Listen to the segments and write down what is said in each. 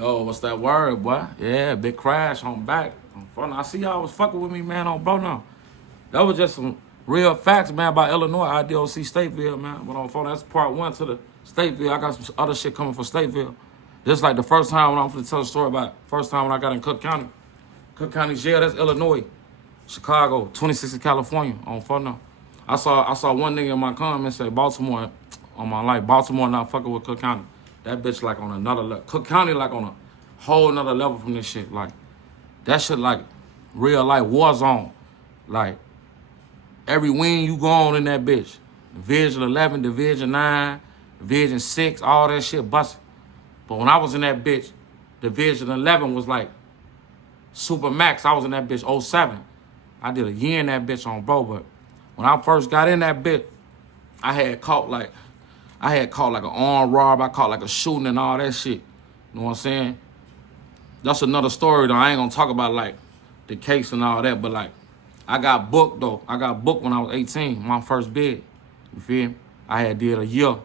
Yo, what's that word, boy? Yeah, big crash on back. On front. I see y'all was fucking with me, man, on bro now. That was just some real facts, man, about Illinois, IDOC Stateville, man. But on phone, that's part one to the Stateville. I got some other shit coming for Stateville. Just like the first time when I'm going to tell a story about first time when I got in Cook County. Cook County jail, that's Illinois. Chicago, 26 in California, on phone now. I saw one nigga in my comments say Baltimore on my life. Baltimore not fucking with Cook County. That bitch like on another level. Cook County like on a whole nother level from this shit. Like, that shit like real life war zone. Like, every wing you go on in that bitch. Division 11, Division 9, Division 6, all that shit busting. But when I was in that bitch, Division 11 was like super max. I was in that bitch 07. I did a year in that bitch on bro, but when I first got in that bitch, I had caught like an armed rob, I caught like a shooting and all that shit. You know what I'm saying? That's another story though. I ain't gonna talk about like the case and all that, but like I got booked though. I got booked when I was 18, my first bid. You feel me? I had did a year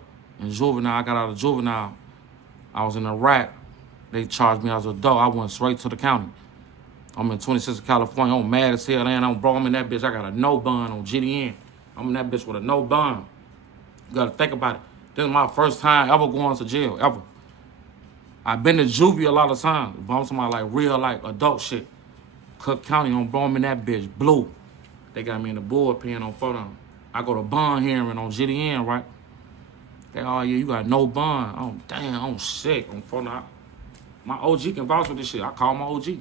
in juvenile. I got out of juvenile. I was in Iraq. They charged me as an adult. I went straight to the county. I'm in 26 California. I'm mad as hell. I'm in that bitch. I got a no bond on GDN. I'm in that bitch with a no bond. You gotta think about it. This is my first time ever going to jail, ever. I've been to juvie a lot of times, but I'm talking about like real, like adult shit. Cook County, I'm in that bitch, blue. They got me in the bullpen on photo. I go to bond hearing on GDN, right? They, oh yeah, you got no bond. Oh, damn, I'm sick. On photo. My OG can vouch for this shit. I call my OG.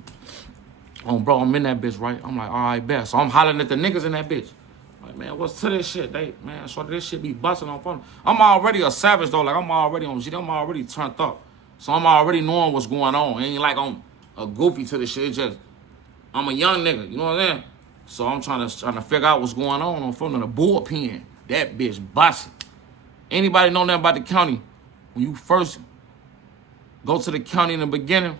Oh, bro, I'm in that bitch, right? I'm like, all right, bet. So I'm hollering at the niggas in that bitch. Like, man, what's to this shit? So this shit be busting on phone. I'm already a savage, though. Like, I'm already on G. I'm already turned up. So I'm already knowing what's going on. It ain't like I'm a goofy to this shit. It's just, I'm a young nigga. You know what I'm saying? So I'm trying to figure out what's going on phone of the bullpen. That bitch busting. Anybody know nothing about the county? When you first go to the county in the beginning,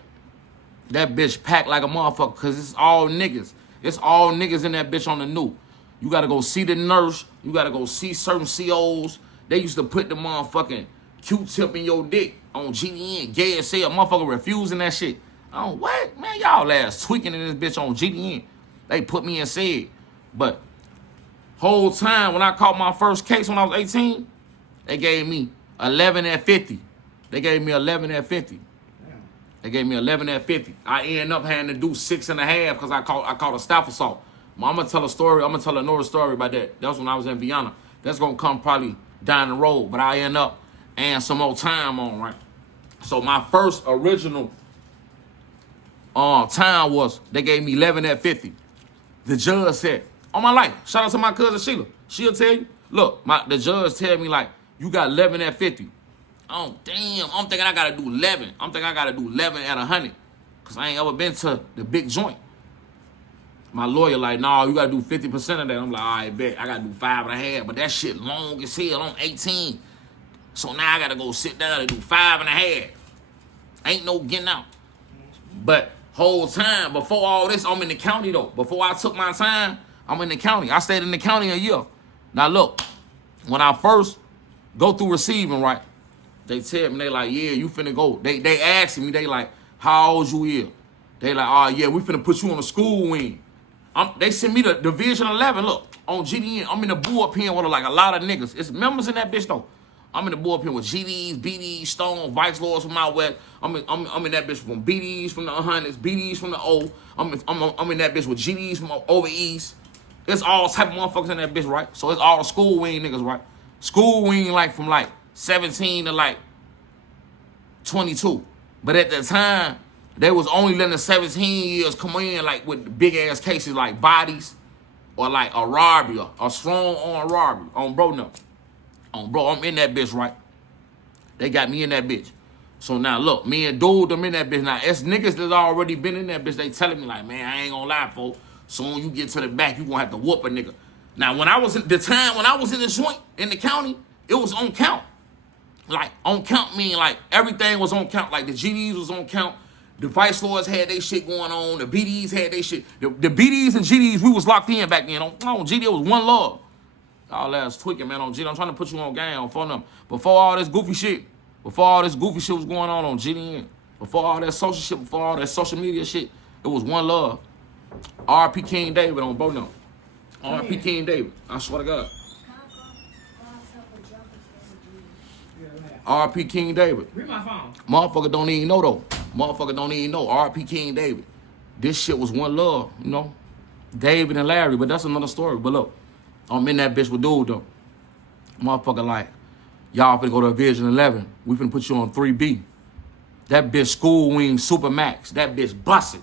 that bitch packed like a motherfucker because it's all niggas. It's all niggas in that bitch on the new. You got to go see the nurse. You got to go see certain COs. They used to put the motherfucking Q-tip in your dick on GDN. Gay as hell. Motherfucker refusing that shit. Oh, what? Man, y'all ass tweaking in this bitch on GDN. They put me in said. But whole time when I caught my first case when I was 18, they gave me 11 at 50. They gave me 11 at 50. They gave me 11 at 50. I ended up having to do 6.5 because I caught a staff assault. I'm going to tell a story. I'm going to tell another story about that. That was when I was in Vienna. That's going to come probably down the road. But I end up adding some more time on, right? So my first original time was, they gave me 11 at 50. The judge said, on my life, shout out to my cousin Sheila. She'll tell you, look, the judge tell me like, you got 11 at 50. Oh, damn. I'm thinking I got to do 11. I'm thinking I got to do 11 at 100. Because I ain't ever been to the big joint. My lawyer like, nah, you got to do 50% of that. I'm like, all right, bet. I got to do 5.5. But that shit long as hell. I'm 18. So now I got to go sit down and do 5.5. Ain't no getting out. But whole time, before all this, I'm in the county, though. Before I took my time, I'm in the county. I stayed in the county a year. Now, look, when I first go through receiving, right, they tell me, they like, yeah, you finna go. They asking me, they like, how old you is? They like, oh, yeah, we finna put you on the school wing. They sent me to Division 11, look, on GDN. I'm in the bullpen with like a lot of niggas. It's members in that bitch, though. I'm in the bullpen with GDs, BDs, Stone, Vice Lords from out west. I'm in that bitch from BDs from the 100s, BDs from the O. I'm in that bitch with GDs from over east. It's all type of motherfuckers in that bitch, right? So it's all the school wing niggas, right? School wing like from like 17 to like 22. But at the time, they was only letting the 17 years come in like with big ass cases like bodies or like a robbery, a strong arm robbery on bro no. On bro, I'm in that bitch, right? They got me in that bitch. So now look, me and dude, I'm in that bitch. Now it's niggas that's already been in that bitch. They telling me like, man, I ain't gonna lie, folks. Soon you get to the back, you gonna have to whoop a nigga. Now when I was in the joint in the county, it was on count. Like on count mean like everything was on count. Like the GDs was on count. The Vice Lords had they shit going on. The BDs had they shit. The BDs and GDs, we was locked in back then. On GD, it was one love. All ass tweaking, man, on GD. I'm trying to put you on game on phone number. Before all this goofy shit was going on GDN. Before all that social shit, before all that social media shit, it was one love. R.P. King David on both of them. R.P. King David. I swear to God. R.P. King David. Read my phone. Motherfucker don't even know though. Motherfucker don't even know. R.P. King David. This shit was one love, you know. David and Larry, but that's another story. But look, I'm in that bitch with dude though. Motherfucker like, y'all finna go to Division 11. We finna put you on 3B. That bitch School Wing Super Max. That bitch busted.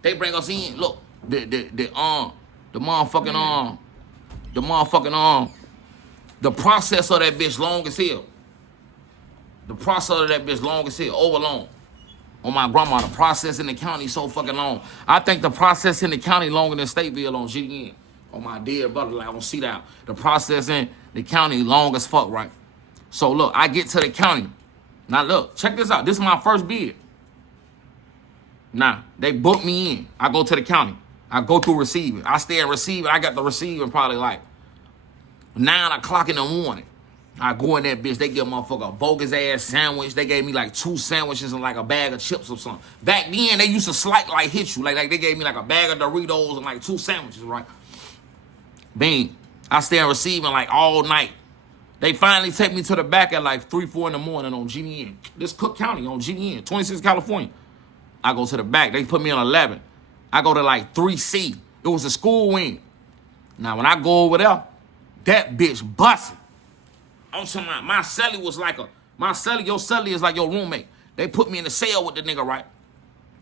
They bring us in. Look, the process of that bitch long as hell. The process of that bitch long as hell, over long. On my grandma, the process in the county so fucking long. I think the process in the county longer than Stateville on GDN. On my dear brother, like on C-Down. The process in the county long as fuck, right? So look, I get to the county. Now look, check this out. This is my first bid. Nah, they booked me in. I go to the county. I go through receiving. I stay in receiving. I got the receiving probably like 9 o'clock in the morning. I go in that bitch. They give a motherfucker a bogus ass sandwich. They gave me like 2 sandwiches and like a bag of chips or something. Back then, they used to like hit you. Like they gave me like a bag of Doritos and like 2 sandwiches, right? Bing. I stay in receiving like all night. They finally take me to the back at like 3, 4 in the morning on GDN. This Cook County on GDN, 26 California. I go to the back. They put me on 11. I go to like 3C. It was a school wing. Now, when I go over there, that bitch busted. I'm talking about my celly was like your celly is like your roommate. They put me in the cell with the nigga, right?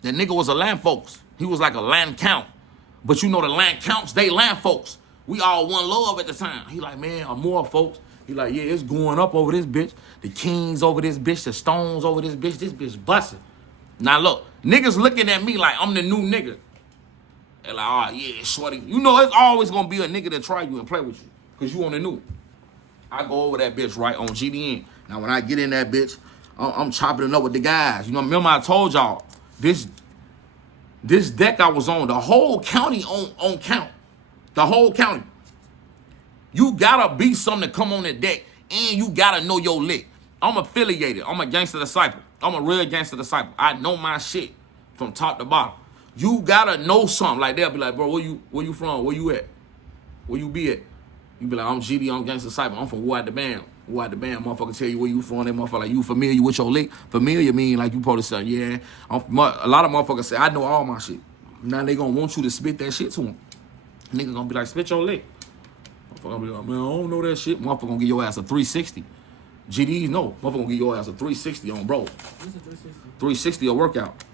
The nigga was a land folks. He was like a land count. But you know the land counts, they land folks. We all one love at the time. He like, man, I'm more folks. He like, yeah, it's going up over this bitch. The Kings over this bitch. The Stones over this bitch. This bitch busting. Now look, niggas looking at me like I'm the new nigga. They're like, oh yeah, shorty. You know it's always gonna be a nigga that try you and play with you. Cause you on the new. I go over that bitch right on GDN. Now when I get in that bitch, I'm chopping it up with the guys. You know, remember I told y'all, this deck I was on, the whole county on count. The whole county. You gotta be something to come on the deck, and you gotta know your lick. I'm affiliated. I'm a gangster disciple. I'm a real gangster disciple. I know my shit from top to bottom. You gotta know something. Like they'll be like, bro, where you from? Where you at? Where you be at? You be like, I'm GD, I'm gangster disciple. I'm from War at the Band. War at the Band, motherfucker tell you where you from. That motherfucker like, you familiar with your lick? Familiar mean like you supposed to say, yeah. A lot of motherfuckers say, I know all my shit. Now they gonna want you to spit that shit to them. Nigga gonna be like, spit your lick. Motherfucker gonna be like, man, I don't know that shit. Motherfucker gonna give your ass a 360. GDs, no. Motherfucker gonna give your ass a 360 on bro. What's a 360? 360 a workout.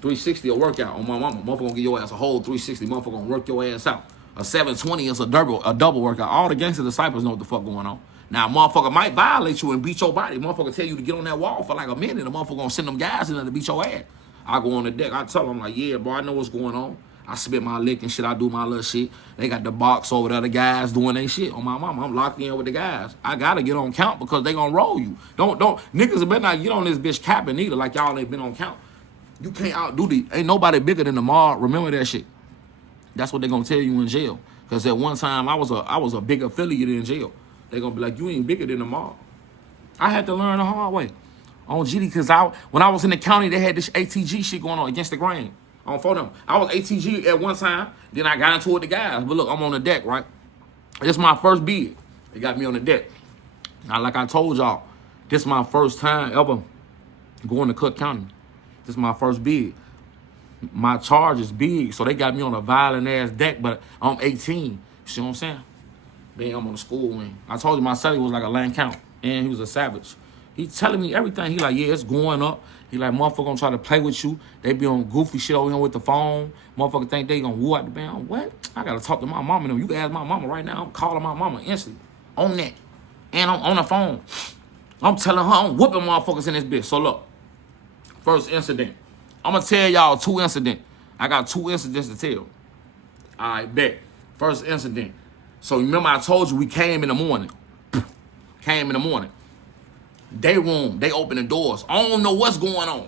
360 a workout on my mama. Motherfucker gonna give your ass a whole 360. Motherfucker gonna work your ass out. A 720 is a double workout. All the gangster disciples know what the fuck going on. Now, motherfucker might violate you and beat your body. Motherfucker tell you to get on that wall for like a minute. The motherfucker gonna send them guys in there to beat your ass. I go on the deck. I tell them, like, yeah, bro, I know what's going on. I spit my lick and shit. I do my little shit. They got the box over there. The guys doing their shit. On my mama, I'm locked in with the guys. I gotta get on count because they gonna roll you. Don't niggas better not get on this bitch capping either like y'all ain't been on count. You can't outdo ain't nobody bigger than the mob. Remember that shit. That's what they gonna tell you in jail. Cause at one time I was a big affiliate in jail. They gonna be like, you ain't bigger than the mob. I had to learn the hard way on GD because when I was in the county, they had this ATG shit going on against the grain. On for them. I was ATG at one time, then I got into it with the guys. But look, I'm on the deck, right? This is my first bid. They got me on the deck. Now, like I told y'all, this is my first time ever going to Cook County. This is my first bid. My charge is big, so they got me on a violent ass deck, but I'm 18. You see what I'm saying? Then I'm on the school wing. I told you my celly was like a land count, and he was a savage. He telling me everything. He like, yeah, it's going up. He like, motherfucker gonna try to play with you. They be on goofy shit over here with the phone. Motherfucker think they gonna woo out the band. What? I gotta talk to my mama. You can ask my mama right now. I'm calling my mama instantly on that. And I'm on the phone. I'm telling her I'm whooping motherfuckers in this bitch. So look, first incident. I'm gonna tell y'all 2 incidents. I got 2 incidents to tell. I bet. First incident. So remember I told you we came in the morning. Day room, they open the doors. I don't know what's going on.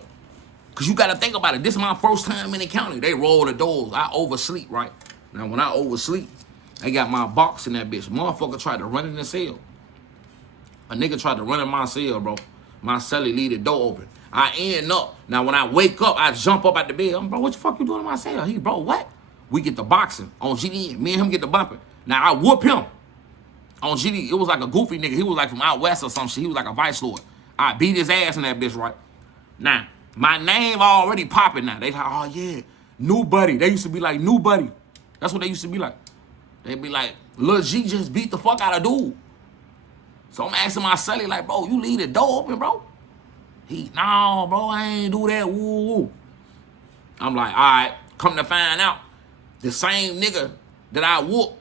Cause you gotta think about it. This is my first time in the county. They roll the doors. I oversleep, right? Now when I oversleep, they got my box in that bitch. Motherfucker tried to run in the cell. A nigga tried to run in my cell, bro. My celly leave the door open. I end up. Now, when I wake up, I jump up at the bed. I'm, bro, what the fuck you doing in my cell? He, bro, what? We get the boxing on GD. Me and him get the bumping. Now, I whoop him on GD. It was like a goofy nigga. He was like from out west or some shit. He was like a vice lord. I beat his ass in that bitch, right? Now, my name already popping now. They like, oh, yeah, new buddy. They used to be like, new buddy. That's what they used to be like. They be like, Lil G just beat the fuck out of dude. So I'm asking my celly, like, bro, you leave the door open, bro? He, no, bro, I ain't do that, woo, woo. I'm like, all right, come to find out, the same nigga that I whoop,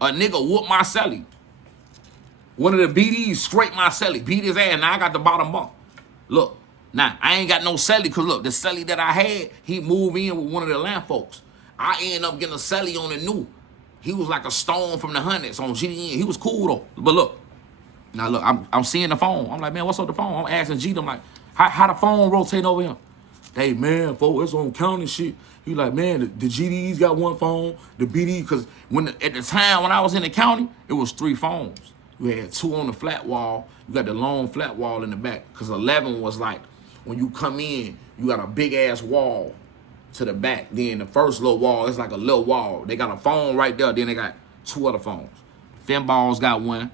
a nigga whoop my celly. One of the BDs scraped my celly, beat his ass, now I got the bottom bump. Look, now, I ain't got no celly, because look, the celly that I had, he moved in with one of the land folks. I ended up getting a celly on the new. He was like a stone from the hundreds on GDN. He was cool, though. But look, now look, I'm seeing the phone. I'm like, man, what's up the phone? I'm asking G, I'm like, how the phone rotate over here? Hey, man, folks, it's on county shit. He like, man, the GDs got one phone, the BD, because at the time when I was in the county, it was 3 phones. You had 2 on the flat wall. You got the long flat wall in the back. Because 11 was like, when you come in, you got a big-ass wall to the back. Then the first little wall, it's like a little wall. They got a phone right there. Then they got 2 other phones. Finballs got one.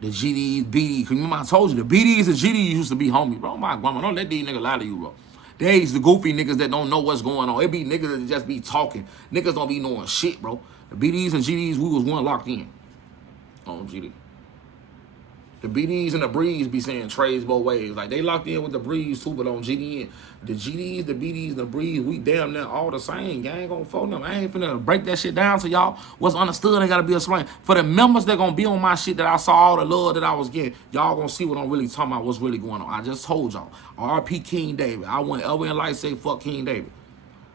The GDs, BDs. Because remember I told you, the BDs and GDs used to be homies, bro. My grandma, don't let these niggas lie to you, bro. There's the goofy niggas that don't know what's going on. It be niggas that just be talking. Niggas don't be knowing shit, bro. The BDs and GDs, we was one locked in on GD. The BDs and the Breeze be saying trades both ways. Like, they locked in with the Breeze, too, but on GDN. The GDs, the BDs, and the Breeze, we damn near all the same. Gang gonna phone them. I ain't finna break that shit down to y'all. What's understood ain't gotta be explained. For the members that gonna be on my shit that I saw all the love that I was getting, y'all gonna see what I'm really talking about, what's really going on. I just told y'all. RP King David. I wouldn't ever in life say fuck King David.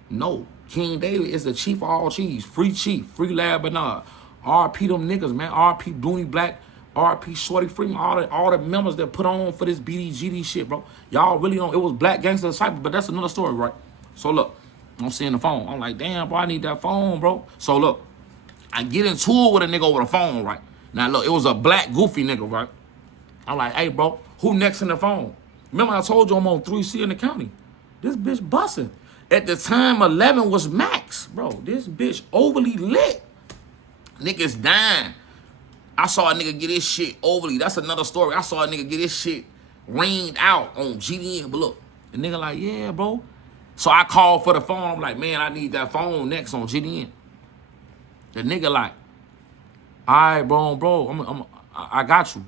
No. King David is the chief of all cheese. Free chief. Free Lab Bernard. RP them niggas, man. RP Dooney Black. RP Shorty Freeman, all the members that put on for this BDGD shit, bro. Y'all really don't. It was Black Gangster Disciple, but that's another story, right? So look, I'm seeing the phone. I'm like, damn, bro, I need that phone, bro. So look, I get into it with a nigga over the phone, right? Now look, it was a black goofy nigga, right? I'm like, hey, bro, who next in the phone? Remember I told you I'm on 3C in the county. This bitch busting. At the time, 11 was max, bro. This bitch overly lit. Niggas dying. I saw a nigga get his shit overly. That's another story. I saw a nigga get his shit rained out on GDN. But look, the nigga like, yeah, bro. So I called for the phone. I'm like, man, I need that phone next on GDN. The nigga like, all right, bro, I got you.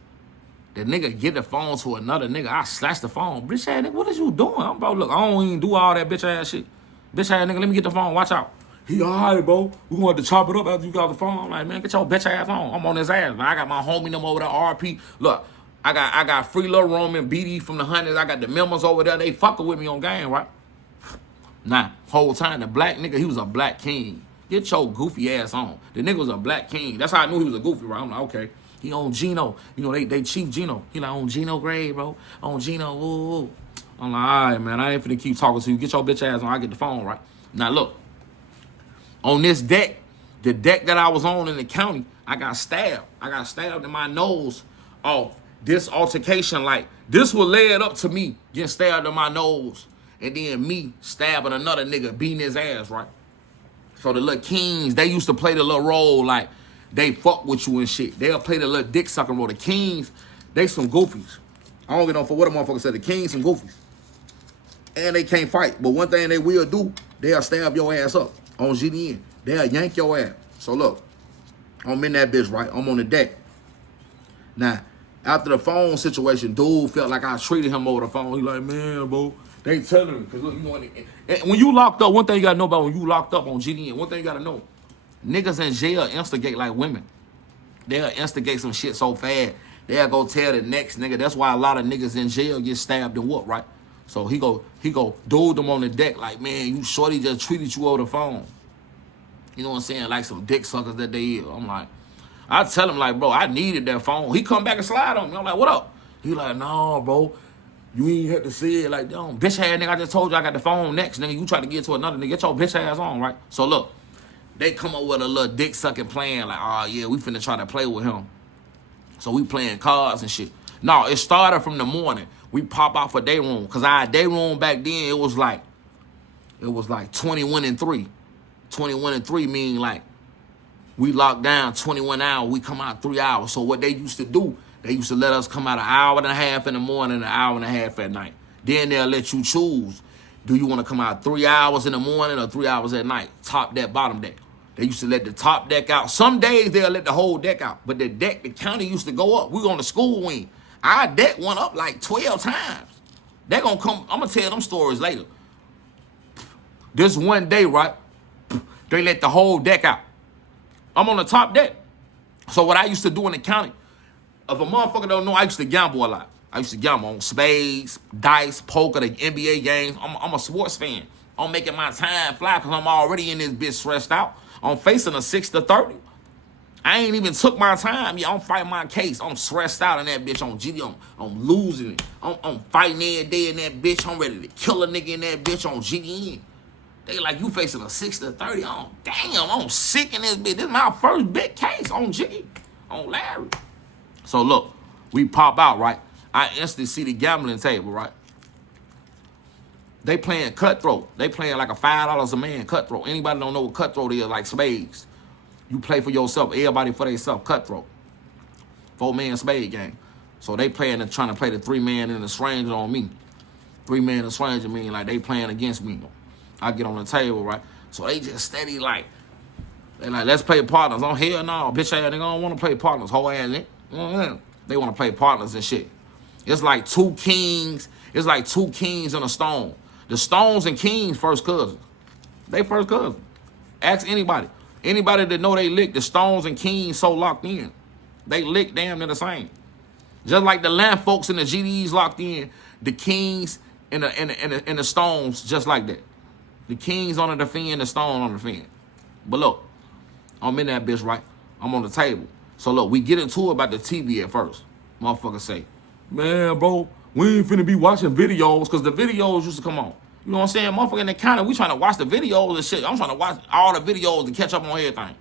The nigga get the phone to another nigga. I slash the phone. Bitch ass nigga, what is you doing? I'm bro, look, I don't even do all that bitch ass shit. Bitch ass nigga, let me get the phone. Watch out. He all right, bro. We going to chop it up after you got the phone. I'm like, man, get your bitch ass on. I'm on his ass, man. I got my homie them over there, RP. Look, I got Free Lil Roman, BD from the hundreds. I got the members over there. They fucking with me on game, right? Nah, whole time, the black nigga, he was a black king. Get your goofy ass on. The nigga was a black king. That's how I knew he was a goofy, right? I'm like, okay. He on Gino. You know, they Chief Gino. He like, on Gino grade, bro. On Gino, ooh. I'm like, all right, man. I ain't finna keep talking to you. Get your bitch ass on. I get the phone, right? Now, look. On this deck, the deck that I was on in the county, I got stabbed. I got stabbed in my nose off this altercation. Like, this was led up to me getting stabbed in my nose. And then me stabbing another nigga, beating his ass, right? So the little kings, they used to play the little role like they fuck with you and shit. They'll play the little dick sucking role. The kings, they some goofies. I don't get no for what a motherfucker said. The kings some goofies. And they can't fight. But one thing they will do, they'll stab your ass up on GDN. They'll yank your ass. So look, I'm in that bitch, right? I'm on the deck. Now, after the phone situation, dude felt like I treated him over the phone. He like, man, bro, they telling me. Because look, you know, when you locked up, one thing you got to know about when you locked up on GDN, one thing you got to know, niggas in jail instigate like women. They'll instigate some shit so fast, they'll go tell the next nigga. That's why a lot of niggas in jail get stabbed and whooped, right? So he go dude them on the deck like, man, you shorty just treated you over the phone. You know what I'm saying? Like some dick suckers that they is. I'm like, I tell him like, bro, I needed that phone. He come back and slide on me. I'm like, what up? He like, no, bro, you ain't have to say it like that. Bitch ass nigga, I just told you I got the phone next, nigga. You try to get to another nigga. Get your bitch ass on, right? So look, they come up with a little dick sucking plan like, oh yeah, we finna try to play with him. So we playing cards and shit. No, it started from the morning. We pop out for day room. Cause our day room back then, it was like 21-3. 21-3 mean like we locked down 21 hours, we come out 3 hours. So what they used to do, they used to let us come out an hour and a half in the morning, an hour and a half at night. Then they'll let you choose. Do you want to come out 3 hours in the morning or 3 hours at night? Top deck, bottom deck. They used to let the top deck out. Some days they'll let the whole deck out. But the deck, the county used to go up. We on the school wing. Our deck went up like 12 times. They're going to come. I'm going to tell them stories later. This one day, right, they let the whole deck out. I'm on the top deck. So what I used to do in the county, if a motherfucker don't know, I used to gamble a lot. I used to gamble on spades, dice, poker, the NBA games. I'm a sports fan. I'm making my time fly because I'm already in this bitch stressed out. I'm facing a 6-30. I ain't even took my time. Yeah, I'm fighting my case. I'm stressed out in that bitch on GD. I'm losing it. I'm fighting every day in that bitch. I'm ready to kill a nigga in that bitch on GDN. They like, you facing a 6-30. Oh, damn, I'm sick in this bitch. This is my first big case on Jiggy, on Larry. So look, we pop out, right? I instantly see the gambling table, right? They playing cutthroat. They playing like a $5 a man cutthroat. Anybody don't know what cutthroat is, like spades. You play for yourself, everybody for themselves, cutthroat. 4-man spade game. So they playing and trying to play the 3-man and the stranger on me. 3-man and the stranger mean like they playing against me. I get on the table, right? So they just steady like, they like, let's play partners. I'm hell no, bitch ass nigga, I don't want to play partners. Whole ass nigga. They want to play partners and shit. It's like 2 kings. It's like 2 kings and a stone. The stones and kings first cousins. They first cousins. Ask anybody. Anybody that know they lick, the stones and kings so locked in. They lick damn near the same. Just like the land folks and the GDs locked in, the kings and the stones just like that. The kings on the fin, the stone on the fin. But look, I'm in that bitch, right? I'm on the table. So look, we get into it about the TV at first. Motherfucker say, man, bro, we ain't finna be watching videos because the videos used to come on. You know what I'm saying? Motherfucker in the counter, we trying to watch the videos and shit. I'm trying to watch all the videos to catch up on everything.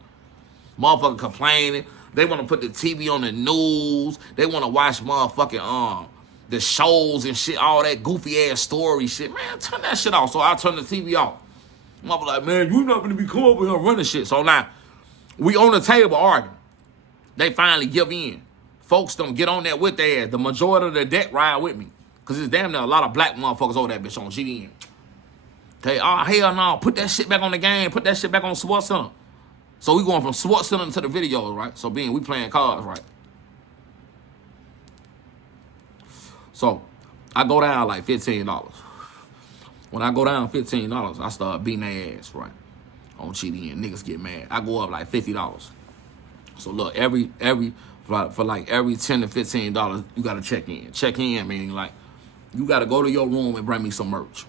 Motherfucker complaining. They want to put the TV on the news. They want to watch motherfucking the shows and shit, all that goofy ass story shit. Man, turn that shit off. So I turn the TV off. Motherfucker like, man, you not gonna be come over here running shit. So now, we on the table arguing. They finally give in. Folks don't get on that with their ass. The majority of the deck ride with me. Because there's damn near a lot of black motherfuckers over that bitch on GDN. They, oh, hell no, put that shit back on the game. Put that shit back on Sports Center. So we going from Sports Center to the videos, right? So being we playing cards, right? So I go down like $15. When I go down $15, I start beating their ass, right? On GDN. Niggas get mad. I go up like $50. So look, for like every $10 to $15, you gotta check in. Check in meaning like you gotta go to your room and bring me some merch.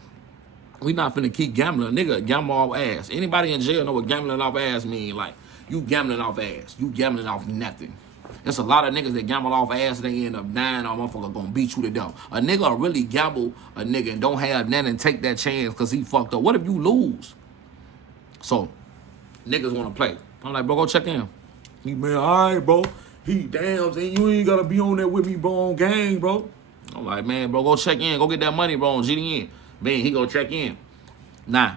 We not finna keep gambling. Nigga, gamble off ass. Anybody in jail know what gambling off ass mean? Like, you gambling off ass. You gambling off nothing. There's a lot of niggas that gamble off ass and they end up dying or motherfucker gonna beat you to death. A nigga will really gamble a nigga and don't have nothing and take that chance because he fucked up. What if you lose? So, niggas wanna play. I'm like, bro, go check in. He, man, all right, bro. He, damn, and you ain't gotta be on there with me, bro, on gang, bro. I'm like, man, bro, go check in. Go get that money, bro, on GDN. Man, he go check in. Nah,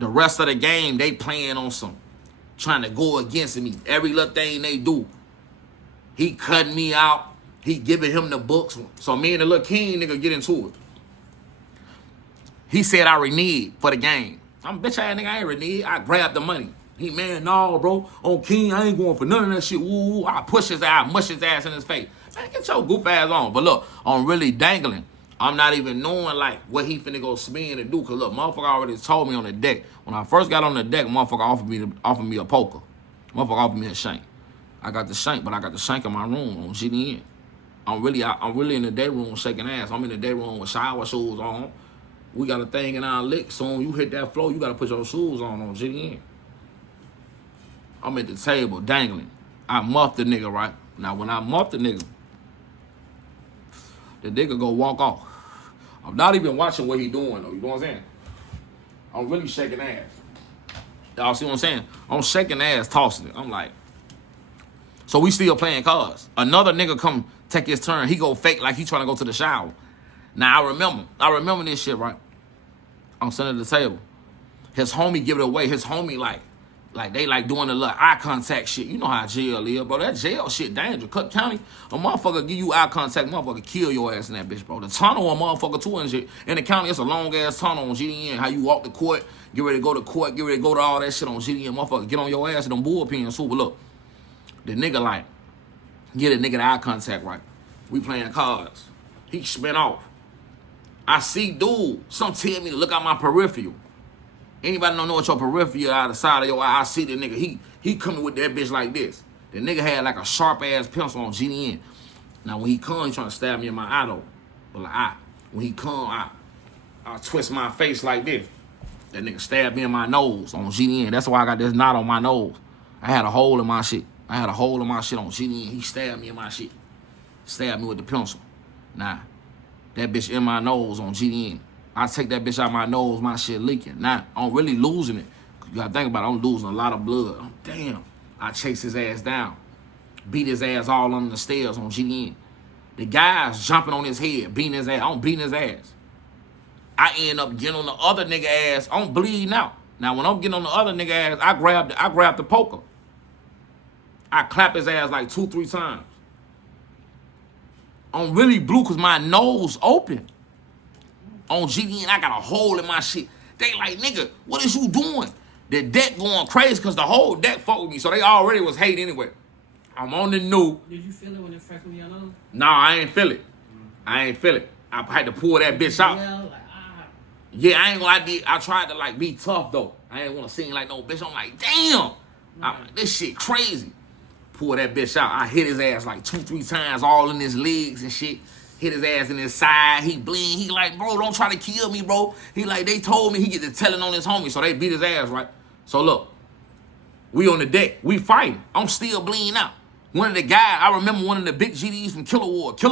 the rest of the game, they playing on some, trying to go against me. Every little thing they do. He cutting me out. He giving him the books. So me and the little king nigga get into it. He said I reneged for the game. I'm bitch ass nigga, I ain't reneged. I grabbed the money. He, man, no, bro. On King, I ain't going for none of that shit. Woo, I push his ass, mush his ass in his face. Man, get your goof ass on. But look, I'm really dangling. I'm not even knowing, like, what he finna go spin and do. Because, look, motherfucker already told me on the deck. When I first got on the deck, motherfucker offered me a poker. Motherfucker offered me a shank. I got the shank, but I got the shank in my room on GDN. I'm really in the day room shaking ass. I'm in the day room with shower shoes on. We got a thing in our lick. Soon you hit that floor, you got to put your shoes on GDN. I'm at the table dangling. I muffed the nigga, right? Now, when I muffed the nigga go walk off. I'm not even watching what he doing, though. You know what I'm saying? I'm really shaking ass. Y'all see what I'm saying? I'm shaking ass, tossing it. I'm like, so we still playing cards. Another nigga come take his turn. He go fake like he trying to go to the shower. Now I remember this shit, right? I'm sitting at the table. His homie give it away. His homie like they like doing the little eye contact shit. You know how jail is, bro. That jail shit dangerous. Cook County, a motherfucker give you eye contact, motherfucker kill your ass in that bitch, bro. The tunnel, a motherfucker too and shit. In the county, it's a long ass tunnel on GDN. How you walk to court, get ready to go to court, get ready to go to all that shit on GDN. Motherfucker, get on your ass in them bullpens. So, but look, the nigga like, get a nigga the eye contact right. We playing cards. He spin off. I see dude, some tell me to look out my peripheral. Anybody don't know what your peripheral out the side of your eye, I see the nigga, he coming with that bitch like this. The nigga had like a sharp ass pencil on GDN. Now when he come, he trying to stab me in my eye though. But like when he come, I twist my face like this. That nigga stabbed me in my nose on GDN. That's why I got this knot on my nose. I had a hole in my shit. I had a hole in my shit on GDN. He stabbed me in my shit. Stabbed me with the pencil. Nah, that bitch in my nose on GDN. I take that bitch out my nose, my shit leaking. Now, I'm really losing it. You gotta think about it, I'm losing a lot of blood. Damn. I chase his ass down. Beat his ass all under the stairs on GDN. The guy's jumping on his head, beating his ass. I'm beating his ass. I end up getting on the other nigga ass. I'm bleeding out. Now, when I'm getting on the other nigga ass, I grab the poker. I clap his ass like 2-3 times. I'm really blue because my nose open. On GDN, I got a hole in my shit. They like, nigga, what is you doing? The deck going crazy because the whole deck fucked with me. So they already was hate anyway. I'm on the new. Did you feel it when it fractured your nose? No, I ain't feel it. I ain't feel it. I had to pull that bitch out. Yeah, I ain't gonna lie. I tried to like be tough though. I ain't want to seem like no bitch. I'm like, damn. This shit crazy. Pull that bitch out. I hit his ass like 2-3 times all in his legs and shit. Hit his ass in his side. He bleed. He like, bro, don't try to kill me, bro. He like, they told me he get to telling on his homie. So they beat his ass, right? So look, we on the deck. We fighting. I'm still bleeding out. One of the guys, I remember one of the big GDs from Killer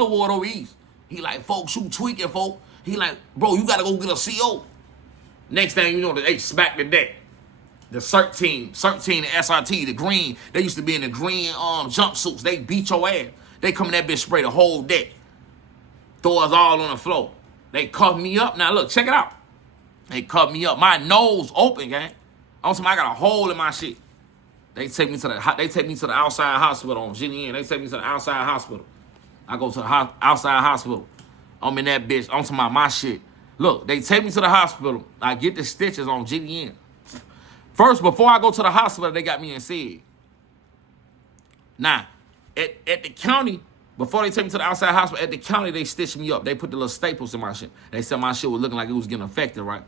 Ward over east. He like, folks, you tweaking, folk. He like, bro, you got to go get a CO. Next thing you know, they smack the deck. The CERT team, the SRT, the green, they used to be in the green jumpsuits. They beat your ass. They come in that bitch, spray the whole deck. Throw us all on the floor. They cuffed me up. Now look, check it out. They cuffed me up. My nose open, gang. I got a hole in my shit. They take me to the outside hospital on GDN. They take me to the outside hospital. I go to the outside hospital. I'm in that bitch. I'm talking about my shit. Look, they take me to the hospital. I get the stitches on GDN. First, before I go to the hospital, they got me in SIG. Now, at the county, before they take me to the outside hospital, at the county, they stitched me up. They put the little staples in my shit. They said my shit was looking like it was getting affected, right?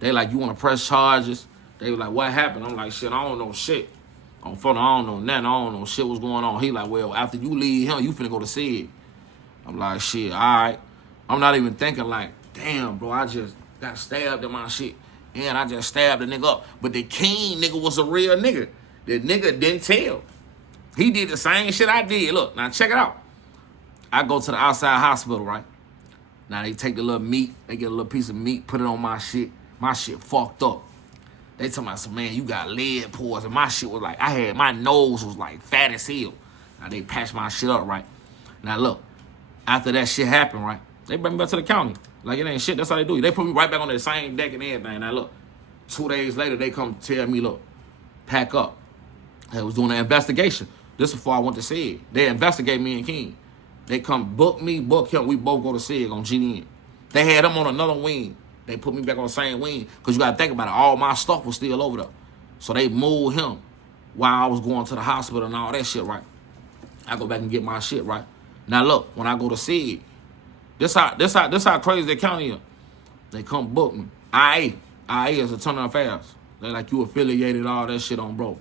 They like, you want to press charges? They were like, what happened? I'm like, shit, I don't know shit. On phone, I don't know nothing. I don't know shit what's going on. He like, well, after you leave him, you finna go to SIG. I'm like, shit, all right. I'm not even thinking like, damn, bro, I just got stabbed in my shit. And I just stabbed the nigga up. But the king nigga was a real nigga. The nigga didn't tell. He did the same shit I did. Look, now check it out. I go to the outside hospital, right? Now they take the little meat. They get a little piece of meat, put it on my shit. My shit fucked up. They tell me, man, you got lead poison. My shit was like, my nose was like fat as hell. Now they patched my shit up, right? Now look, after that shit happened, right? They bring me back to the county. Like it ain't shit, that's how they do it. They put me right back on the same deck and everything. Now look, 2 days later, they come tell me, look, pack up. They was doing an investigation. This is before I went to SIG. They investigate me and King. They come book me, book him. We both go to SIG on GDN. They had him on another wing. They put me back on the same wing. Because you got to think about it. All my stuff was still over there. So they moved him while I was going to the hospital and all that shit, right? I go back and get my shit, right? Now look, when I go to SIG, this how crazy the county is. They come book me. IA is a ton of affairs. They like, you affiliated, all that shit on, bro.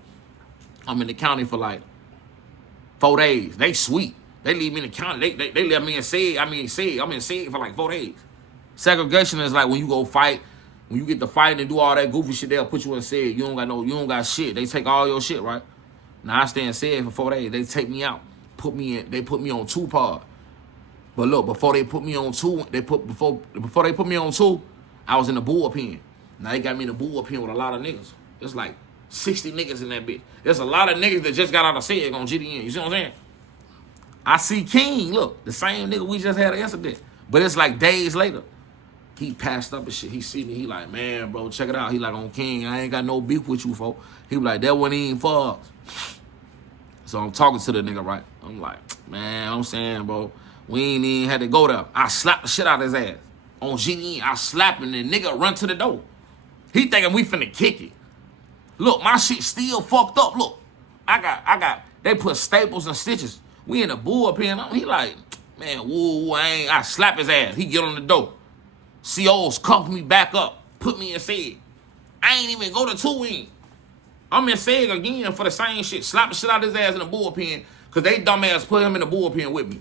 I'm in the county for like 4 days. They sweet. They leave me in the county. They let me in SIG. I'm in SIG for like 4 days. Segregation is like when you go fight, when you get to fight and do all that goofy shit, they'll put you in SIG. You don't got shit. They take all your shit, right? Now I stay in SIG for 4 days. They take me out. They put me on 2 pod. But look, before they put me on 2, before they put me on 2, I was in the bullpen. Now they got me in the bullpen with a lot of niggas. It's like 60 niggas in that bitch. There's a lot of niggas that just got out of SIG on GDN. You see what I'm saying? I see King, look, the same nigga we just had an incident. But it's like days later. He passed up and shit. He see me. He like, man, bro, check it out. He like, on King, I ain't got no beef with you, folks. He was like, that wasn't even for us. So I'm talking to the nigga, right? I'm like, man, I'm saying, bro, we ain't even had to go there. I slapped the shit out of his ass. On GE, I slapped him and the nigga run to the door. He thinking we finna kick it. Look, my shit still fucked up. Look, I got, they put staples and stitches. We in the bullpen. He like, man, woo, I slap his ass. He get on the door. COs cuffed me back up, put me in SEG. I ain't even go to 2-wing. I'm in SEG again for the same shit. Slap the shit out of his ass in the bullpen because they dumbass put him in the bullpen with me.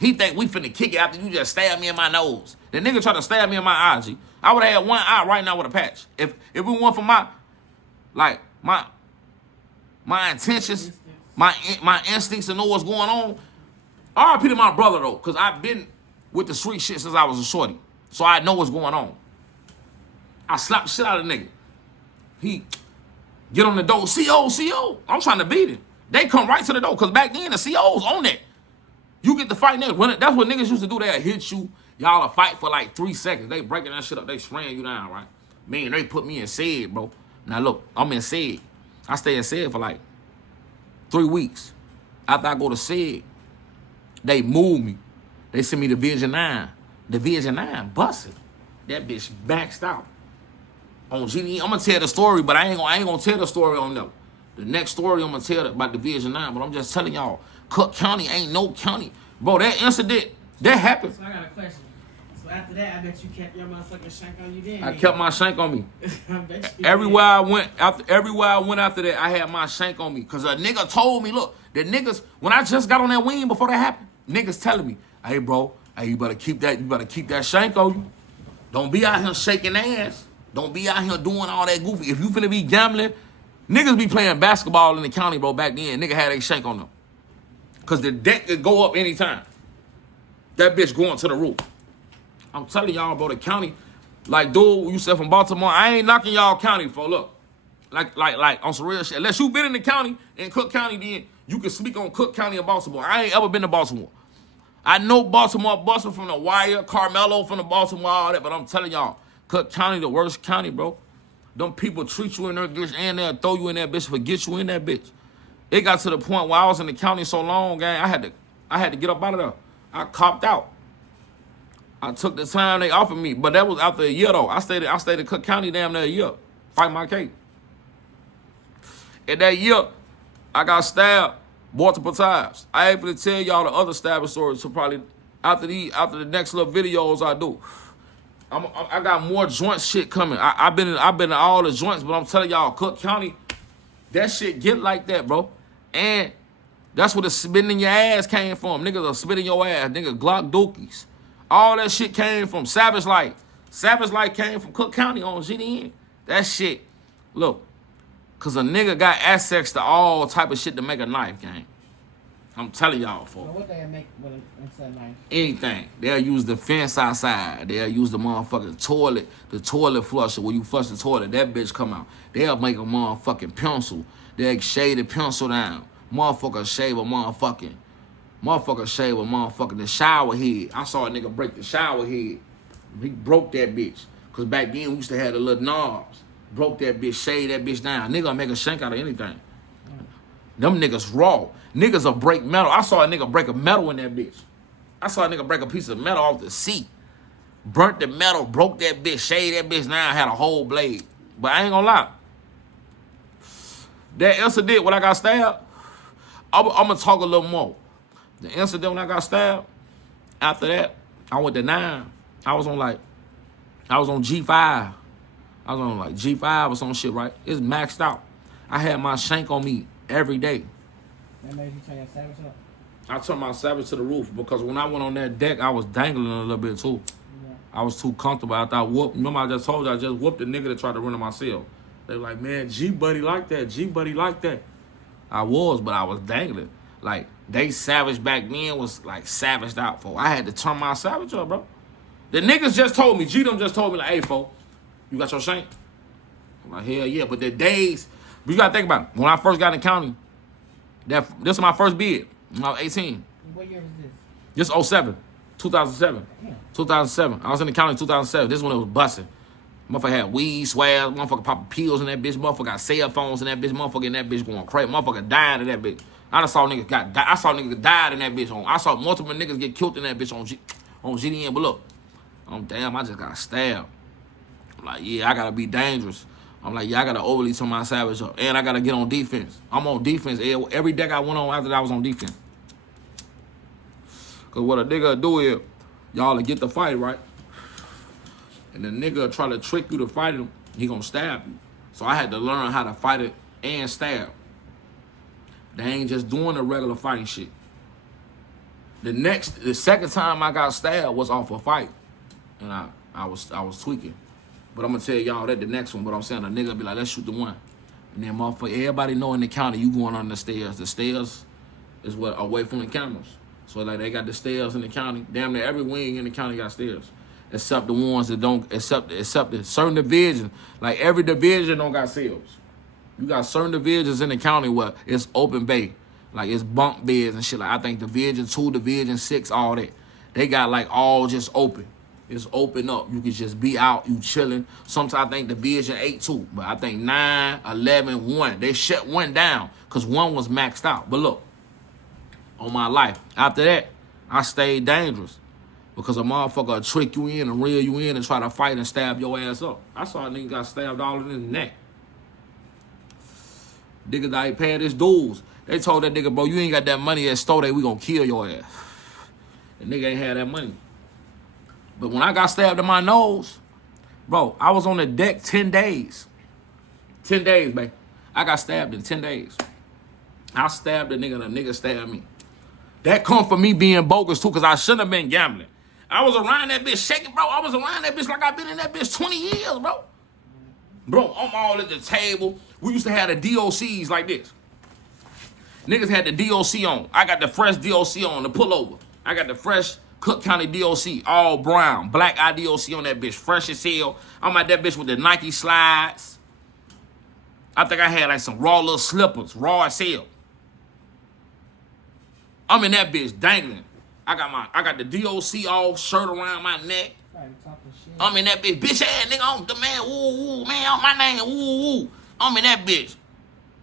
He think we finna kick it after you just stab me in my nose. The nigga tried to stab me in my eye, G. I would have had one eye right now with a patch. If it weren't for my intentions, my instincts to know what's going on. RIP to my brother though, because I've been with the street shit since I was a shorty. So I know what's going on. I slapped the shit out of the nigga. He get on the door, CO. I'm trying to beat him. They come right to the door, because back then the CO's on that. You get to fight niggas. That's what niggas used to do. They'll hit you. Y'all will fight for like 3 seconds. They breaking that shit up. They spraying you down, right? Man, they put me in SEG, bro. Now look, I'm in SEG. I stay in SEG for like 3 weeks. After I go to SEG, they move me. They send me to Division 9. Division 9 busted. That bitch maxed out. On GD, I'm gonna tell the story, but I ain't gonna tell the story on them. The next story I'm gonna tell about Division 9, but I'm just telling y'all, Cook County ain't no county. Bro, that incident, that happened. So I got a question. So after that, I bet you kept your motherfucking shank on you then. I kept my shank on me. I bet you Everywhere I went after that, I had my shank on me. Cause a nigga told me, look, the niggas, when I just got on that wing before that happened, niggas telling me, hey bro, hey, you better keep that shank on you. Don't be out here shaking ass. Don't be out here doing all that goofy. If you finna be gambling, niggas be playing basketball in the county, bro, back then. Nigga had a shank on them. Because the deck could go up anytime. That bitch going to the roof. I'm telling y'all, bro, the county, like, dude, you said from Baltimore, I ain't knocking y'all county for, look, like on some real shit. Unless you been in the county, in Cook County, then you can speak on Cook County and Baltimore. I ain't ever been to Baltimore. I know Baltimore from The Wire, Carmelo from the Baltimore, all that, but I'm telling y'all, Cook County, the worst county, bro. Them people treat you in their bitch and they'll throw you in that bitch, forget you in that bitch. It got to the point where I was in the county so long, gang, I had to get up out of there. I copped out. I took the time they offered me, but that was after a year though. I stayed in Cook County damn near a year, fight my case. In that year, I got stabbed multiple times. I ain't gonna tell y'all the other stabbing stories, so probably after the next little videos I do. I got more joint shit coming. I've been in all the joints, but I'm telling y'all, Cook County, that shit get like that, bro. And that's where the spitting in your ass came from. Niggas are spitting your ass. Niggas Glock dookies. All that shit came from Savage Life. Savage Life came from Cook County on GDN. That shit, look, because a nigga got access to all type of shit to make a knife, gang. I'm telling y'all, folks. Well, what they make with a knife? Anything. They'll use the fence outside. They'll use the motherfucking toilet, the toilet flusher. When you flush the toilet, that bitch come out. They'll make a motherfucking pencil. They'll shave the pencil down. Motherfucker shave a motherfucking the shower head. I saw a nigga break the shower head. He broke that bitch. Because back then we used to have the little knobs. Broke that bitch, shaved that bitch down. Nigga make a shank out of anything. Them niggas raw. Niggas will break metal. I saw a nigga break a metal in that bitch. I saw a nigga break a piece of metal off the seat. Burnt the metal, broke that bitch, shaved that bitch down, had a whole blade. But I ain't gonna lie. That incident when I got stabbed, I'm gonna talk a little more. The incident when I got stabbed, after that, I went to 9. I was on G5. I was on like G5 or some shit, right? It's maxed out. I had my shank on me every day. That made you turn your Savage up? I turned my Savage to the roof because when I went on that deck, I was dangling a little bit too. Yeah. I was too comfortable. After I whooped, remember I just told you I just whooped the nigga that tried to run in my cell. They were like, man, G-Buddy like that. G-Buddy like that. I was, but I was dangling. Like, they Savage back then was like savaged out, for. I had to turn my Savage up, bro. The niggas just told me, G them just told me, like, hey, fo, you got your shank? I'm like, hell yeah. But the days, but you gotta think about it. When I first got in the county, this was my first bid when I was 18. What year was this? This 07. 2007. 2007. I was in the county in 2007. This is when it was busting. Motherfucker had weed, swag, motherfucker popping pills in that bitch, motherfucker got cell phones in that bitch, motherfucker in that bitch going crazy, motherfucker dying in that bitch. I saw niggas died in that bitch. I saw multiple niggas get killed in that bitch on GDN. But look, damn, I just got stabbed. I'm like, yeah, I gotta be dangerous. I'm like, yeah, I gotta overly turn my savage up, and I gotta get on defense. I'm on defense every deck I went on after that I was on defense. Cause what a nigga do is, y'all to get the fight right. And the nigga try to trick you to fight him, he gonna stab you. So I had to learn how to fight it and stab. They ain't just doing the regular fighting shit. The second time I got stabbed was off a fight. And I was tweaking. But I'm gonna tell y'all that the next one, but I'm saying a nigga be like, let's shoot the one. And then motherfucker, everybody know in the county you going on the stairs. The stairs is what away from the cameras. So like they got the stairs in the county. Damn near every wing in the county got stairs. Except the ones that don't, except the certain divisions. Like every division don't got cells. You got certain divisions in the county where it's open bay. Like it's bunk beds and shit. Like I think Division 2, Division 6, all that. They got like all just open. It's open up. You can just be out, you chilling. Sometimes I think Division 8 too. But I think 9, 11, 1. They shut one down because one was maxed out. But look, on my life, after that, I stayed dangerous. Because a motherfucker will trick you in and reel you in and try to fight and stab your ass up. I saw a nigga got stabbed all in his neck. Niggas that ain't paying his dues. They told that nigga, bro, you ain't got that money at store day, we gonna kill your ass. The nigga ain't had that money. But when I got stabbed in my nose, bro, I was on the deck 10 days. 10 days, babe. I got stabbed in 10 days. I stabbed the nigga and the nigga stabbed me. That come from me being bogus too, because I shouldn't have been gambling. I was around that bitch shaking, bro. I was around that bitch like I've been in that bitch 20 years, bro. Bro, I'm all at the table. We used to have the DOCs like this. Niggas had the DOC on. I got the fresh DOC on, the pullover. I got the fresh Cook County DOC, all brown. Black eye DOC on that bitch, fresh as hell. I'm at that bitch with the Nike slides. I think I had like some raw little slippers, raw as hell. I'm in that bitch dangling. I got the DOC off, shirt around my neck. I'm in that bitch ass nigga. I'm the man, woo, man, my name, woo. I'm in that bitch.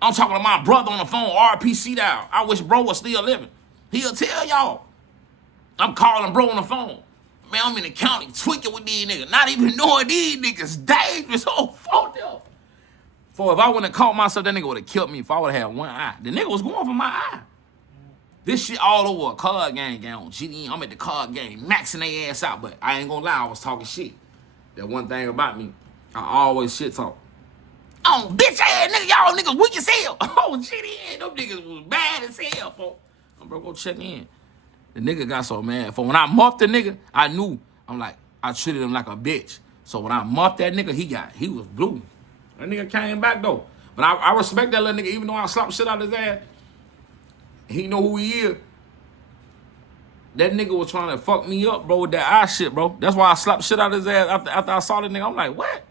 I'm talking to my brother on the phone, RPC down. I wish bro was still living. He'll tell y'all. I'm calling bro on the phone. Man, I'm in the county tweaking with these niggas. Not even knowing these niggas dangerous. Oh, fuck them. For if I wouldn't have caught myself, that nigga would have killed me if I would have had one eye. The nigga was going for my eye. This shit all over a card game on GDN. I'm at the card game, maxing their ass out, but I ain't gonna lie, I was talking shit. That one thing about me, I always shit talk. Oh, bitch ass nigga, y'all niggas weak as hell. Oh, GDN, them niggas was bad as hell, folks. I'm bro, go check in. The nigga got so mad. For when I muffed the nigga, I knew. I treated him like a bitch. So when I muffed that nigga, he was blue. That nigga came back though. But I respect that little nigga, even though I slapped shit out of his ass. He know who he is. That nigga was trying to fuck me up, bro, with that eye shit, bro. That's why I slapped shit out of his ass after I saw that nigga. I'm like, what?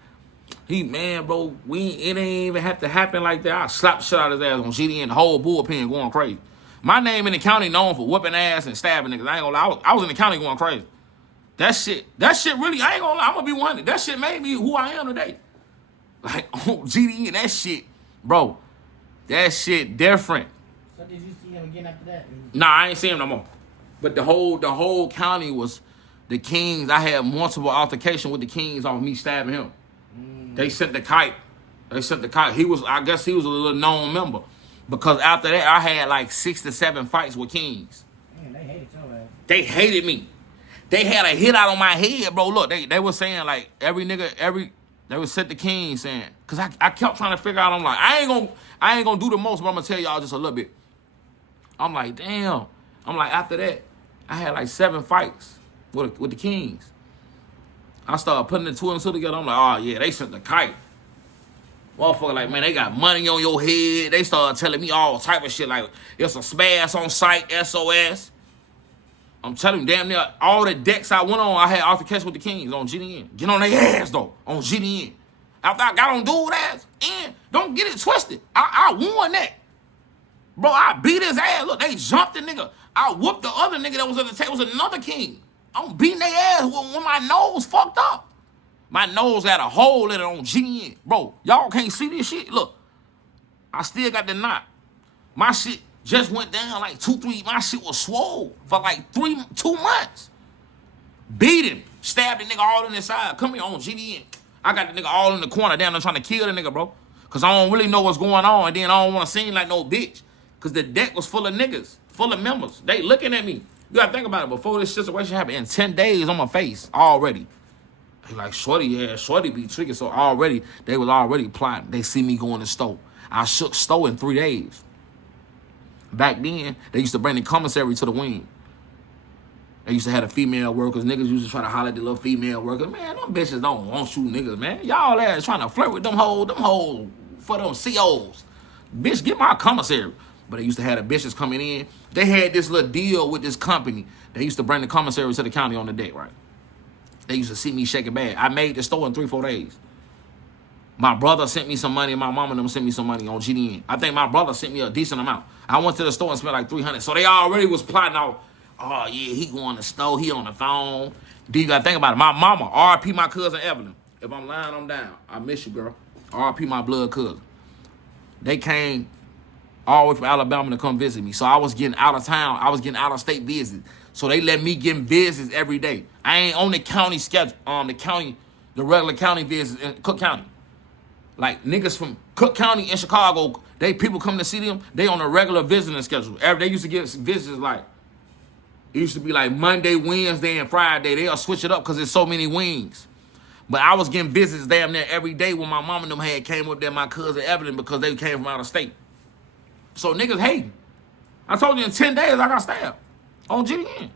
He, man, bro, it ain't even have to happen like that. I slapped shit out of his ass on GDN, the whole bullpen going crazy. My name in the county known for whooping ass and stabbing niggas. I ain't gonna lie, I was in the county going crazy. That shit really, I ain't gonna lie, I'm gonna be 100. That shit made me who I am today. Like, on GDN, that shit, bro, that shit different. So did you see him again after that? Nah, I ain't see him no more. But the whole county was the Kings. I had multiple altercation with the Kings off me stabbing him. They sent the kite. I guess he was a little known member. Because after that, I had like 6 to 7 fights with Kings. Man, they hated your ass. They hated me. They had a hit out on my head, bro. Look, they were saying like they would set the Kings saying, cause I kept trying to figure out, I'm like, I ain't gonna do the most, but I'm gonna tell y'all just a little bit. I'm like, damn. I'm like, after that, I had like 7 fights with the Kings. I started putting the 2 and 2 together. I'm like, oh yeah, they sent the kite. Motherfucker, like, man, they got money on your head. They started telling me all type of shit, like, there's a spaz on site, SOS. I'm telling you, damn near all the decks I went on, I had altercation with the Kings on GDN. Get on their ass, though, on GDN. After I got on dude ass, and don't get it twisted. I won that. Bro, I beat his ass. Look, they jumped the nigga. I whooped the other nigga that was at the table. It was another King. I'm beating their ass when my nose fucked up. My nose had a hole in it on GN. Bro, y'all can't see this shit. Look, I still got the knot. My shit just went down like 2-3. My shit was swole for like 2 months. Beat him. Stabbed the nigga all in the side. Come here on GDN. I got the nigga all in the corner down there trying to kill the nigga, bro. Because I don't really know what's going on. And then I don't want to seem like no bitch. Because the deck was full of niggas. Full of members. They looking at me. You got to think about it. Before this situation happened, in 10 days on my face already. They like, Shorty be tricky. So already, they was already plotting. They see me going to Stowe. I shook Stowe in 3 days. Back then, they used to bring the commissary to the wing. They used to have the female workers. Niggas used to try to holler at the little female workers. Man, them bitches don't want you niggas, man. Y'all ass trying to flirt with them hoes for them COs. Bitch, get my commissary. But they used to have the bitches coming in. They had this little deal with this company. They used to bring the commissary to the county on the deck, right? They used to see me shaking bad. I made the store in 3-4 days. My brother sent me some money. My mom and them sent me some money on GDN. I think my brother sent me a decent amount. I went to the store and spent like $300. So they already was plotting out, oh, yeah, he going to the store. He on the phone. Then you got to think about it. My mama, RP my cousin Evelyn. If I'm lying, I'm down. I miss you, girl. RP my blood cousin. They came all the way from Alabama to come visit me. So I was getting out of town. I was getting out of state visits. So they let me get visits every day. I ain't on the county schedule, the regular county visits in Cook County. Like niggas from Cook County in Chicago, people come to see them, they on a regular visiting schedule. They used to get visits like, it used to be like Monday, Wednesday, and Friday. They'll switch it up because there's so many wings. But I was getting visits damn near every day when my mom and them had came up there, my cousin Evelyn, because they came from out of state. So niggas hating. I told you in 10 days I got stabbed on GDN.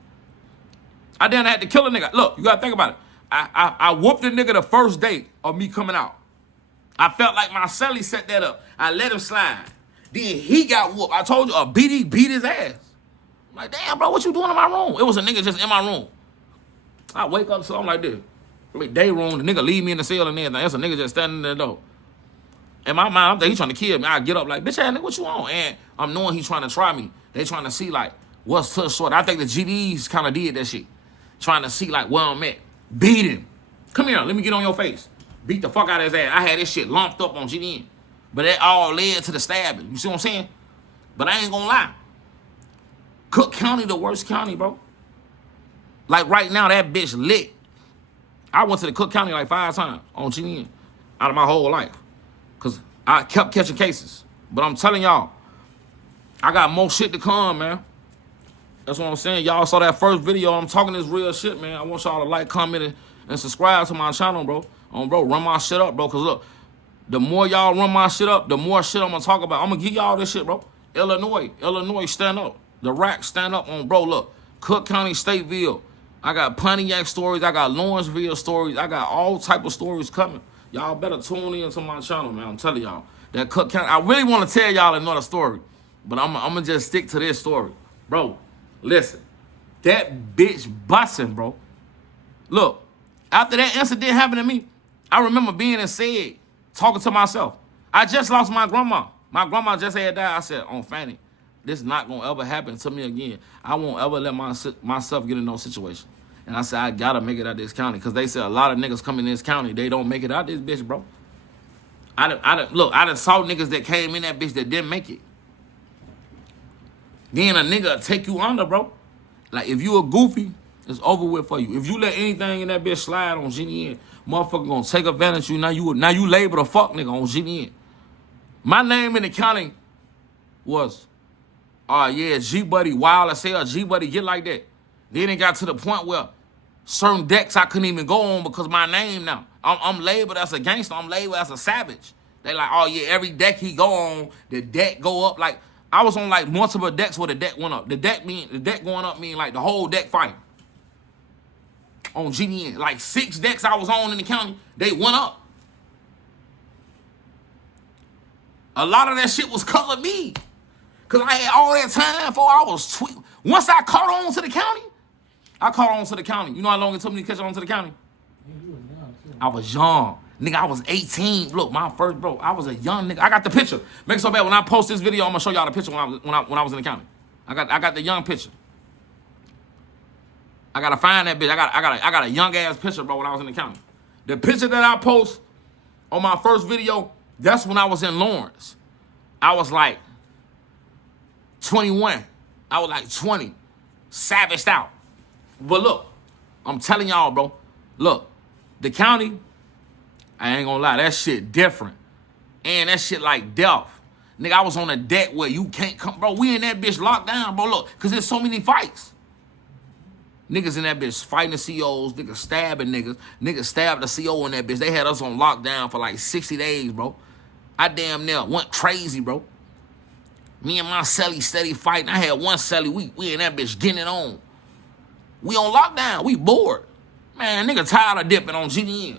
I then had to kill a nigga. Look, you got to think about it. I whooped the nigga the first day of me coming out. I felt like my celly set that up. I let him slide. Then he got whooped. I told you, a BD beat his ass. I'm like, damn, bro, what you doing in my room? It was a nigga just in my room. I wake up, so I'm like this. Like, day room, the nigga leave me in the cell and everything. That's a nigga just standing in the door. In my mind, I'm thinking he trying to kill me. I get up like, bitch ass nigga, what you on? And I'm knowing he trying to try me. They trying to see, like, what's too short. I think the GDs kind of did that shit. Trying to see, like, where I'm at. Beat him. Come here, let me get on your face. Beat the fuck out of his ass. I had this shit lumped up on GDN. But that all led to the stabbing. You see what I'm saying? But I ain't gonna lie. Cook County the worst county, bro. Like right now, that bitch lit. I went to the Cook County like 5 times on GDN out of my whole life. Because I kept catching cases. But I'm telling y'all, I got more shit to come, man. That's what I'm saying. Y'all saw that first video. I'm talking this real shit, man. I want y'all to like, comment, and subscribe to my channel, bro. Bro, run my shit up, bro. Because look, the more y'all run my shit up, the more shit I'm going to talk about. I'm going to give y'all this shit, bro. Illinois, stand up. The Rack, stand up on, bro. Look, Cook County, Stateville. I got Pontiac stories. I got Lawrenceville stories. I got all type of stories coming. Y'all better tune in to my channel, man. I'm telling y'all. That Cook County, I really want to tell y'all another story. But I'm going to just stick to this story. Bro, listen. That bitch busting, bro. Look, after that incident happened to me, I remember being in SAID, talking to myself. I just lost my grandma. My grandma just had died. I said, on Fanny, this is not going to ever happen to me again. I won't ever let myself get in no situation. And I said, I got to make it out this county. Because they said a lot of niggas come in this county, they don't make it out this bitch, bro. I done saw niggas that came in that bitch that didn't make it. Then a nigga take you under, bro. Like, if you a goofy, it's over with for you. If you let anything in that bitch slide on GDN, motherfucker gonna take advantage of you. Now you labeled a fuck nigga on GDN. My name in the county was, G-Buddy, wild as hell, G-Buddy, get like that. Then it got to the point where certain decks I couldn't even go on because my name now. I'm labeled as a gangster. I'm labeled as a savage. They like, oh yeah, every deck he go on, the deck go up. Like, I was on like multiple decks where the deck went up. The deck going up mean like the whole deck fighting. On GDN, like 6 decks I was on in the county, they went up. A lot of that shit was cause of me. Cause I had all that time before I was tweet. Once I caught on to the county, You know how long it took me to catch on to the county? I was young. Nigga, I was 18. Look, my first, bro, I was a young nigga. I got the picture. Make it so bad when I post this video, I'm gonna show y'all the picture when I was in the county. I got the young picture. I gotta find that bitch. I got a young ass picture, bro, when I was in the county. The picture that I post on my first video, that's when I was in Lawrence. I was like 21. I was like 20. Savaged out. But look, I'm telling y'all, bro. Look, the county, I ain't gonna lie, that shit different. And that shit like death. Nigga, I was on a deck where you can't come. Bro, we in that bitch locked down, bro. Look, because there's so many fights. Niggas in that bitch fighting the COs, niggas stabbing niggas. Niggas stabbed the CO in that bitch. They had us on lockdown for like 60 days, bro. I damn near went crazy, bro. Me and my celly steady fighting. I had one celly. We in that bitch getting it on. We on lockdown. We bored. Man, nigga tired of dipping on GDN.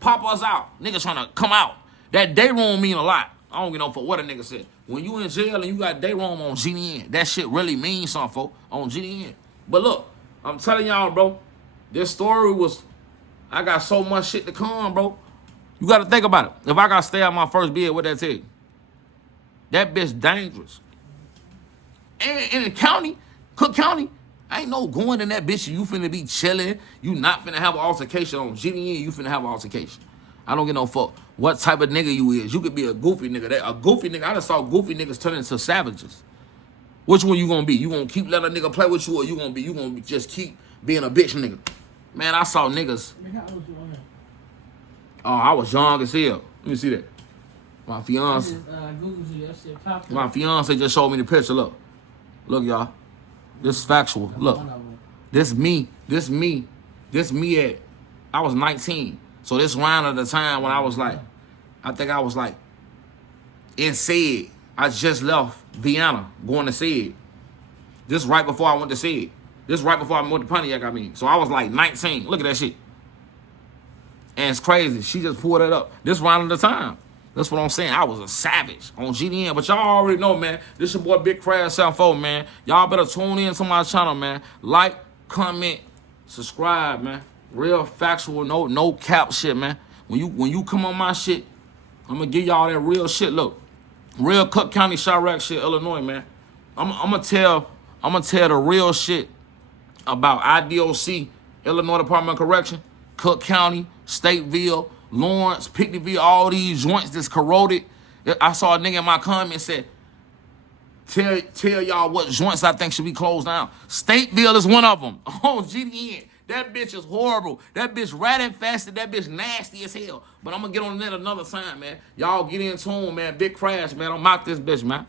Pop us out. Niggas trying to come out. That day room mean a lot. I don't get no for what a nigga said. When you in jail and you got day room on GDN, that shit really means something, folks, on GDN. But look, I'm telling y'all, bro, this story was, I got so much shit to come, bro. You got to think about it. If I got to stay out my first bid, what that tell you? That bitch dangerous. And in the county, Cook County, I ain't no going in that bitch. You finna be chilling. You not finna have an altercation on GDN. You finna have an altercation. I don't get no fuck what type of nigga you is. You could be a goofy nigga. A goofy nigga, I done saw goofy niggas turn into savages. Which one you gonna be? You gonna keep letting a nigga play with you, or you gonna just keep being a bitch nigga? Man, I saw niggas. How old you on here? Oh, I was young as hell. Let me see that. My fiance. Googled you. That shit popped up. My fiance just showed me the picture. Look, y'all. This is factual. Look, this me at. I was 19. So this round of the time when I was like, I think I was like in SED. I just left Vienna going to SED. This right before I went to SED. This right before I went to Pontiac, I mean. So I was like 19. Look at that shit. And it's crazy. She just pulled it up. This round of the time. That's what I'm saying. I was a savage on GDN. But y'all already know, man. This your boy Big Crash 74, man. Y'all better tune in to my channel, man. Like, comment, subscribe, man. Real factual, no cap shit, man. When you come on my shit, I'm gonna give y'all that real shit. Look, real Cook County, Chirac shit, Illinois, man. I'm gonna tell the real shit about IDOC, Illinois Department of Correction, Cook County, Stateville, Lawrence, Pinckneyville, all these joints that's corroded. I saw a nigga in my comment said, tell y'all what joints I think should be closed down. Stateville is one of them. Oh, GDN. That bitch is horrible. That bitch rat infested. That bitch nasty as hell. But I'm going to get on that another time, man. Y'all get in tune, man. Big Crash, man. I'm out this bitch, man.